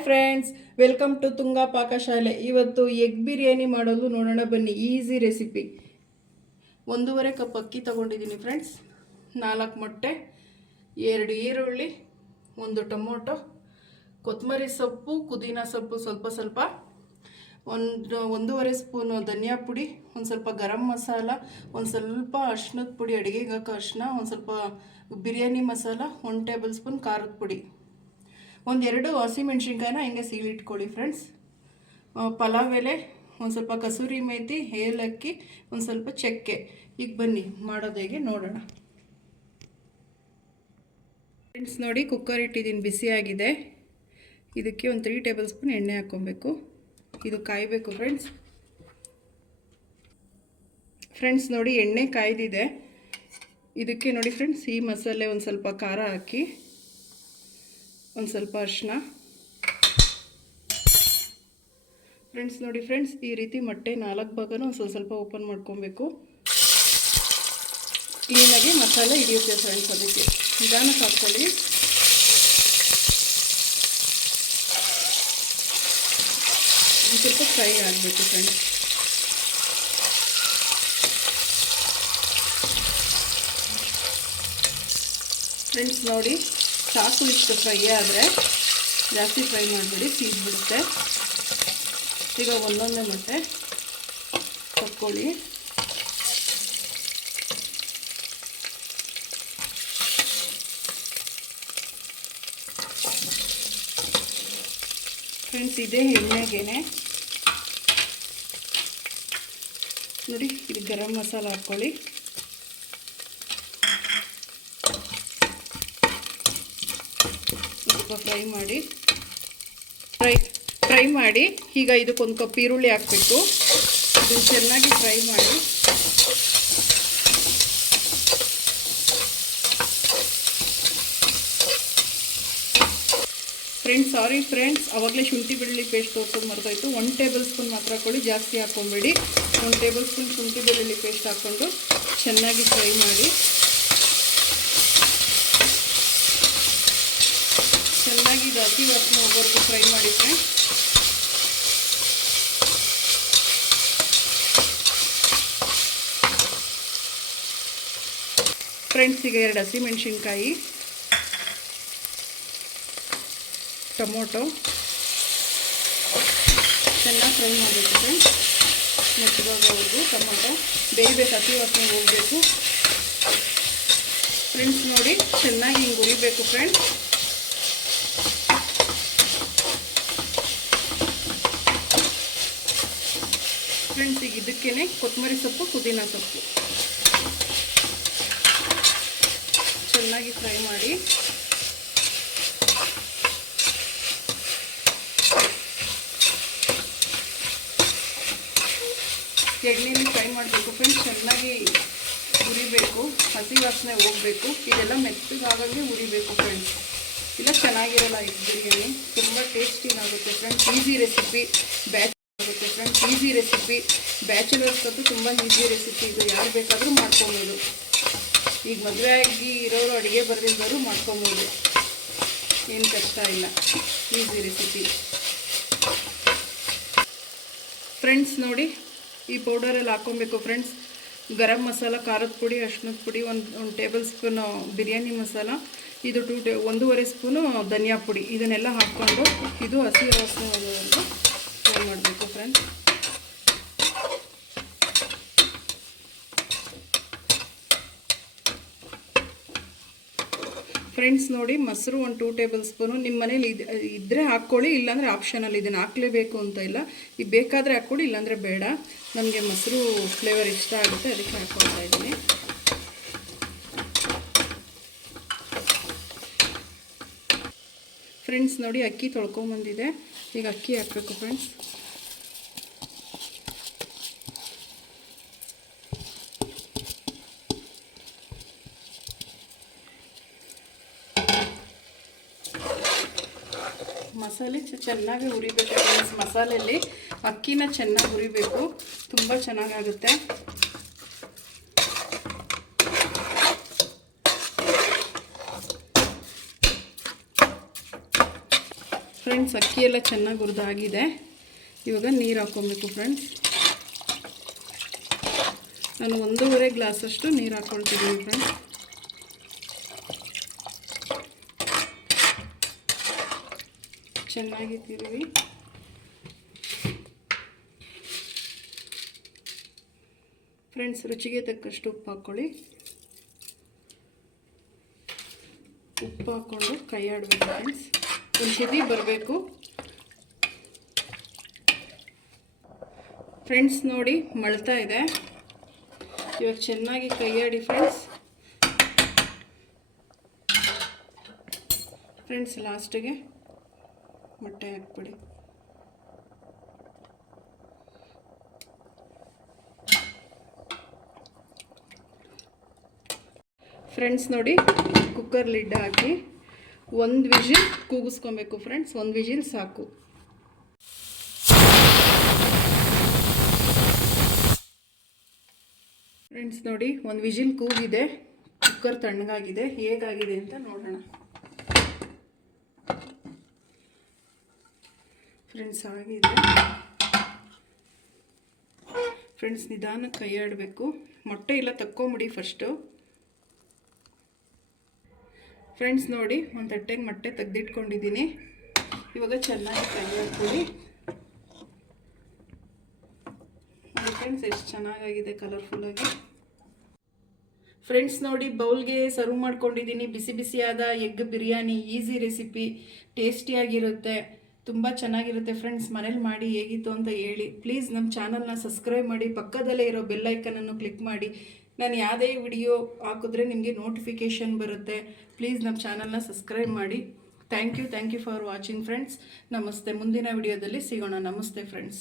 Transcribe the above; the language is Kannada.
ಫ್ರೆಂಡ್ಸ್ ವೆಲ್ಕಮ್ ಟು ತುಂಗಾ ಪಾಕಶಾಲೆ ಇವತ್ತು ಎಗ್ ಬಿರಿಯಾನಿ ಮಾಡೋದು ನೋಡೋಣ ಬನ್ನಿ ಈಸಿ ರೆಸಿಪಿ ಒಂದೂವರೆ ಕಪ್ ಅಕ್ಕಿ ತೊಗೊಂಡಿದ್ದೀನಿ ಫ್ರೆಂಡ್ಸ್ ನಾಲ್ಕು ಮೊಟ್ಟೆ ಎರಡು ಈರುಳ್ಳಿ ಒಂದು ಟೊಮೊಟೊ ಕೊತ್ತಂಬರಿ ಸೊಪ್ಪು ಪುದೀನ ಸೊಪ್ಪು ಸ್ವಲ್ಪ ಸ್ವಲ್ಪ ಒಂದು ಒಂದೂವರೆ ಸ್ಪೂನು ಧನಿಯಾ ಪುಡಿ ಒಂದು ಸ್ವಲ್ಪ ಗರಂ ಮಸಾಲ ಒಂದು ಸ್ವಲ್ಪ ಅರ್ಶಿನದ ಪುಡಿ ಅಡುಗೆಗಾಕೋ ಅರ್ಶಿನ ಒಂದು ಸ್ವಲ್ಪ ಬಿರಿಯಾನಿ ಮಸಾಲ ಒಂದು ಟೇಬಲ್ ಸ್ಪೂನ್ ಖಾರದ ಪುಡಿ ಒಂದೆರಡು ಹಸಿಮೆಣ್ಸಿನ್ಕಾಯಿನ ಹಿಂಗೆ ಸೀಳಿಟ್ಕೊಳ್ಳಿ ಫ್ರೆಂಡ್ಸ್ ಪಲಾವ್ ಎಲೆ, ಒಂದು ಸ್ವಲ್ಪ ಕಸೂರಿ ಮೇಥಿ ಏಲಕ್ಕಿ, ಒಂದು ಸ್ವಲ್ಪ ಚಕ್ಕೆ. ಈಗ ಬನ್ನಿ, ಮಾಡೋದು ಹೇಗೆ ನೋಡೋಣ. ಫ್ರೆಂಡ್ಸ್ ನೋಡಿ ಕುಕ್ಕರ್ ಇಟ್ಟಿದ್ದೀನಿ ಬಿಸಿಯಾಗಿದೆ ಇದಕ್ಕೆ ಒಂದು ತ್ರೀ ಟೇಬಲ್ ಸ್ಪೂನ್ ಎಣ್ಣೆ ಹಾಕ್ಕೊಬೇಕು. ಇದು ಕಾಯಬೇಕು ಫ್ರೆಂಡ್ಸ್ ಫ್ರೆಂಡ್ಸ್ ನೋಡಿ, ಎಣ್ಣೆ ಕಾಯ್ದಿದೆ. ಇದಕ್ಕೆ ನೋಡಿ ಫ್ರೆಂಡ್ಸ್ ಈ ಮಸಾಲೆ ಒಂದು ಸ್ವಲ್ಪ ಖಾರ ಹಾಕಿ. ಒಂದು ಸ್ವಲ್ಪ ಅರಿಶಿನ. ಫ್ರೆಂಡ್ಸ್ ನೋಡಿ ಫ್ರೆಂಡ್ಸ್ ಈ ರೀತಿ ಮೊಟ್ಟೆ ನಾಲ್ಕು ಭಾಗನೂ ಒಂದು ಸ್ವಲ್ಪ ಸ್ವಲ್ಪ ಓಪನ್ ಮಾಡ್ಕೊಬೇಕು. ಕ್ಲೀನಾಗಿ ಮಸಾಲೆ ಹಿಡಿಯುತ್ತೆ ಫ್ರೆಂಡ್ಸ್ ಅದಕ್ಕೆ. ನಿಧಾನಕ್ಕೆ ಹಾಕ್ಕೊಳ್ಳಿ ಒಂದು ಸ್ವಲ್ಪ ಫ್ರೈ ಆಗಬೇಕು ಫ್ರೆಂಡ್ಸ್ ಫ್ರೆಂಡ್ಸ್ ನೋಡಿ. ಸಾಕು ಇಷ್ಟು ಫ್ರೈ ಆದರೆ ಜಾಸ್ತಿ ಫ್ರೈ ಮಾಡಿಬಿಡಿ ಸೀದ್ಬಿಡುತ್ತೆ ಈಗ ಒಂದೊಂದೇ ಮೊಟ್ಟೆ ತಕ್ಕೊಳ್ಳಿ. ಫ್ರೆಂಡ್ಸ್, ಇದೇ ಎಣ್ಣೆಗೇನೆ. ನೋಡಿ ಇದು ಗರಂ ಮಸಾಲ ಹಾಕ್ಕೊಳ್ಳಿ. ಸ್ವಲ್ಪ ಫ್ರೈ ಮಾಡಿ, ಫ್ರೈ ಫ್ರೈ ಮಾಡಿ, ಈಗ ಇದಕ್ಕೊಂದು ಕಪ್ ಈರುಳ್ಳಿ ಹಾಕ್ಬಿಟ್ಟು ಇದನ್ನು ಚೆನ್ನಾಗಿ ಫ್ರೈ ಮಾಡಿ. ಫ್ರೆಂಡ್ಸ್ ಸಾರಿ ಫ್ರೆಂಡ್ಸ್ ಅವಾಗಲೇ ಶುಂಠಿ ಬೆಳ್ಳುಳ್ಳಿ ಪೇಸ್ಟ್ ತೋರ್ಸೋದು ಮರ್ತೋಯ್ತು. ಒನ್ ಟೇಬಲ್ ಸ್ಪೂನ್ ಮಾತ್ರ ಕೊಡಿ, ಜಾಸ್ತಿ ಹಾಕ್ಕೊಂಬೇಡಿ. ಒಂದು ಟೇಬಲ್ ಸ್ಪೂನ್ ಶುಂಠಿ ಬೆಳ್ಳುಳ್ಳಿ ಪೇಸ್ಟ್ ಹಾಕ್ಕೊಂಡು ಚೆನ್ನಾಗಿ ಫ್ರೈ ಮಾಡಿ ಚೆನ್ನಾಗಿ ಇದು ಹಸಿ ವಾಸನೆ ಹೋಗೋವರೆಗೂ ಫ್ರೈ ಮಾಡಿದ್ರೆ. ಫ್ರೆಂಡ್ಸ್ ಈಗ ಎರಡು ಹಸಿಮೆಣ್ಸಿನ್ಕಾಯಿ ಟೊಮೊಟೊ, ಚೆನ್ನಾಗಿ ಫ್ರೈ ಮಾಡಬೇಕು ಮೆತ್ತಗೋಗೋವರೆಗೂ ಟೊಮೊಟೊ. ಬೇಯಬೇಕು, ಹಸಿ ವಾಸನೆ ಹೋಗಬೇಕು. ಫ್ರೆಂಡ್ಸ್ ನೋಡಿ, ಚೆನ್ನಾಗಿ ಹಿಂಗೆ ಉರಿಬೇಕು ಫ್ರೆಂಡ್ಸ್. ಫ್ರೆಂಡ್ಸ್ ಈಗ ಇದಕ್ಕೇ ಕೊತ್ತಂಬರಿ ಸೊಪ್ಪು, ಪುದೀನ ಸೊಪ್ಪು. ಚೆನ್ನಾಗಿ ಫ್ರೈ ಮಾಡಿ. ಎಣ್ಣೆಯಲ್ಲಿ ಫ್ರೈ ಮಾಡಬೇಕು ಫ್ರೆಂಡ್ಸ್ ಚೆನ್ನಾಗಿ ಉರಿಬೇಕು ಹಸಿ ವಾಸನೆ ಹೋಗಬೇಕು. ಇದೆಲ್ಲ ಮೆತ್ತಗಾಗಂಗೆ ಉರಿಬೇಕು ಫ್ರೆಂಡ್ಸ್ ಇಲ್ಲ ಚೆನ್ನಾಗಿರಲ್ಲ ಇದು ಬಿರಿಯಾನಿ. ತುಂಬ ಟೇಸ್ಟಿನಾಗುತ್ತೆ friends easy recipe batch friends easy recipe bachelors ಅಂತೂ ತುಂಬ ಈಸಿ ರೆಸಿಪಿ ಇದು. ಯಾರು ಬೇಕಾದರೂ ಮಾಡ್ಕೊಬೋದು. ಈಗ ಮದುವೆ ಆಗಿ ಇರೋರು ಅಡುಗೆ ಬರದಿದ್ದವರು ಮಾಡ್ಕೊಬೋದು. ಏನು ಕಷ್ಟ ಇಲ್ಲ. ಈಸಿ ರೆಸಿಪಿ ಫ್ರೆಂಡ್ಸ್ ನೋಡಿ, ಈ ಪೌಡರಲ್ಲಿ ಹಾಕ್ಕೊಬೇಕು. ಫ್ರೆಂಡ್ಸ್ ಗರಂ ಮಸಾಲ, ಖಾರದ ಪುಡಿ ಅರ್ಶಿನದ ಪುಡಿ, ಒಂದು ಒಂದು ಟೇಬಲ್ ಸ್ಪೂನು ಬಿರಿಯಾನಿ ಮಸಾಲ, ಇದು ಟೂ ಟೇ ಒಂದೂವರೆ ಸ್ಪೂನು ಧನಿಯಾ ಪುಡಿ. ಇದನ್ನೆಲ್ಲ ಹಾಕ್ಕೊಂಡು, ಇದು ಹಸಿ ಹೋಗೋವರೆಗೂ ಮಾಡಬೇಕು ಫ್ರೆಂಡ್ ಫ್ರೆಂಡ್ಸ್ ನೋಡಿ, ಮೊಸರು ಒಂದು ಟೂ ಟೇಬಲ್ ಸ್ಪೂನು ನಿಮ್ಮ ಮನೇಲಿ ಇದು ಇದ್ದರೆ ಹಾಕ್ಕೊಳ್ಳಿ, ಇಲ್ಲಾಂದರೆ ಆಪ್ಷನಲ್ಲಿ ಇದನ್ನು ಹಾಕಲೇಬೇಕು ಅಂತ ಇಲ್ಲ. ಈ ಬೇಕಾದರೆ ಹಾಕ್ಕೊಡಿ, ಇಲ್ಲಾಂದರೆ ಬೇಡ. ನಮಗೆ ಮೊಸರು ಫ್ಲೇವರ್ ಇಷ್ಟ ಆಗುತ್ತೆ, ಅದಕ್ಕೆ ಹಾಕ್ಕೊಳ್ತಾ ಇದ್ದೀನಿ. ಫ್ರೆಂಡ್ಸ್ ನೋಡಿ, ಅಕ್ಕಿ ತೊಳ್ಕೊಂಬಂದಿದೆ. ಈಗ ಅಕ್ಕಿ ಹಾಕಬೇಕು ಫ್ರೆಂಡ್ಸ್ ಮಸಾಲೆ ಚೆನ್ನಾಗಿ ಹುರಿಬೇಕು ಫ್ರೆಂಡ್ಸ್ ಮಸಾಲೆಯಲ್ಲಿ ಅಕ್ಕಿನ ಚೆನ್ನಾಗಿ ಹುರಿಬೇಕು. ತುಂಬ ಚೆನ್ನಾಗಾಗುತ್ತೆ. ಫ್ರೆಂಡ್ಸ್, ಅಕ್ಕಿ ಎಲ್ಲ ಚೆನ್ನಾಗಿ ಹುರಿದಾಗಿದೆ. ಇವಾಗ ನೀರು ಹಾಕ್ಕೊಬೇಕು ಫ್ರೆಂಡ್ಸ್. ನಾನು ಒಂದೂವರೆ ಗ್ಲಾಸಷ್ಟು ನೀರು ಹಾಕ್ಕೊಳ್ತಿದ್ದೀನಿ ಫ್ರೆಂಡ್ಸ್. ಚೆನ್ನಾಗಿ ತಿರುವಿ. ಫ್ರೆಂಡ್ಸ್, ರುಚಿಗೆ ತಕ್ಕಷ್ಟು ಉಪ್ಪು ಹಾಕ್ಕೊಳ್ಳಿ. ಉಪ್ಪು ಹಾಕ್ಕೊಂಡು ಕೈ ಆಡಬೇಕು ಫ್ರೆಂಡ್ಸ್. ಒಂದು ಬರಬೇಕು. ಫ್ರೆಂಡ್ಸ್ ನೋಡಿ ಮಳ್ತಾ ಇದೆ. ಇವಾಗ ಚೆನ್ನಾಗಿ ಕೈಯಾಡಿ ಫ್ರೆಂಡ್ಸ್ ಫ್ರೆಂಡ್ಸ್ ಲಾಸ್ಟಿಗೆ ಮೊಟ್ಟೆ ಹಾಕ್ಬಿಡಿ. ಫ್ರೆಂಡ್ಸ್ ನೋಡಿ ಕುಕ್ಕರ್ ಲಿಡ್ ಹಾಕಿ. ಒಂದು ವಿಜಿಲ್ ಕೂಗಿಸ್ಕೊಬೇಕು ಫ್ರೆಂಡ್ಸ್ ಒಂದು ವಿಜಿಲ್ ಸಾಕು. ಫ್ರೆಂಡ್ಸ್ ನೋಡಿ, ಒಂದು ವಿಜಿಲ್ ಕೂಗಿದೆ ಕುಕ್ಕರ್ ತಣ್ಣಗಾಗಿದೆ, ಹೇಗಾಗಿದೆ ಅಂತ ನೋಡೋಣ. ಫ್ರೆಂಡ್ಸ್ ಆಗಿದೆ. ಫ್ರೆಂಡ್ಸ್ ನಿಧಾನಕ್ಕೆ ಕೈ ಮೊಟ್ಟೆ ಇಲ್ಲ ತಕ್ಕೊಂಬಿಡಿ ಫಸ್ಟು ಫ್ರೆಂಡ್ಸ್ ನೋಡಿ, ಒಂದು ತಟ್ಟೆಗೆ ಮೊಟ್ಟೆ ತೆಗೆದಿಟ್ಕೊಂಡಿದ್ದೀನಿ ಇವಾಗ ಚೆನ್ನಾಗಿ ಫ್ರೈ ಹಾಕ್ಕೊಳ್ಳಿ ಫ್ರೆಂಡ್ಸ್ ಎಷ್ಟು ಚೆನ್ನಾಗಾಗಿದೆ ಕಲರ್ಫುಲ್ಲಾಗಿ ಫ್ರೆಂಡ್ಸ್ ನೋಡಿ, ಬೌಲ್ಗೆ ಸರ್ವ್ ಮಾಡ್ಕೊಂಡಿದ್ದೀನಿ ಬಿಸಿ ಬಿಸಿಯಾದ ಎಗ್ ಬಿರಿಯಾನಿ ಈಸಿ ರೆಸಿಪಿ ಟೇಸ್ಟಿಯಾಗಿರುತ್ತೆ ತುಂಬ ಚೆನ್ನಾಗಿರುತ್ತೆ ಫ್ರೆಂಡ್ಸ್ ಮನೇಲಿ ಮಾಡಿ ಹೇಗಿತ್ತು ಅಂತ ಹೇಳಿ. ಪ್ಲೀಸ್ ನಮ್ಮ ಚಾನಲ್ನ ಸಬ್ಸ್ಕ್ರೈಬ್ ಮಾಡಿ. ಪಕ್ಕದಲ್ಲೇ ಇರೋ ಬೆಲ್ಲೈಕನನ್ನು ಕ್ಲಿಕ್ ಮಾಡಿ. ನಾನು ಯಾವುದೇ ವಿಡಿಯೋ ಹಾಕಿದ್ರೆ ನಿಮಗೆ ನೋಟಿಫಿಕೇಷನ್ ಬರುತ್ತೆ. ಪ್ಲೀಸ್ ನಮ್ಮ ಚಾನಲ್ನ ಸಬ್ಸ್ಕ್ರೈಬ್ ಮಾಡಿ. Thank you thank you for watching friends. ನಮಸ್ತೆ. ಮುಂದಿನ ವಿಡಿಯೋದಲ್ಲಿ ಸಿಗೋಣ. ನಮಸ್ತೆ ಫ್ರೆಂಡ್ಸ್.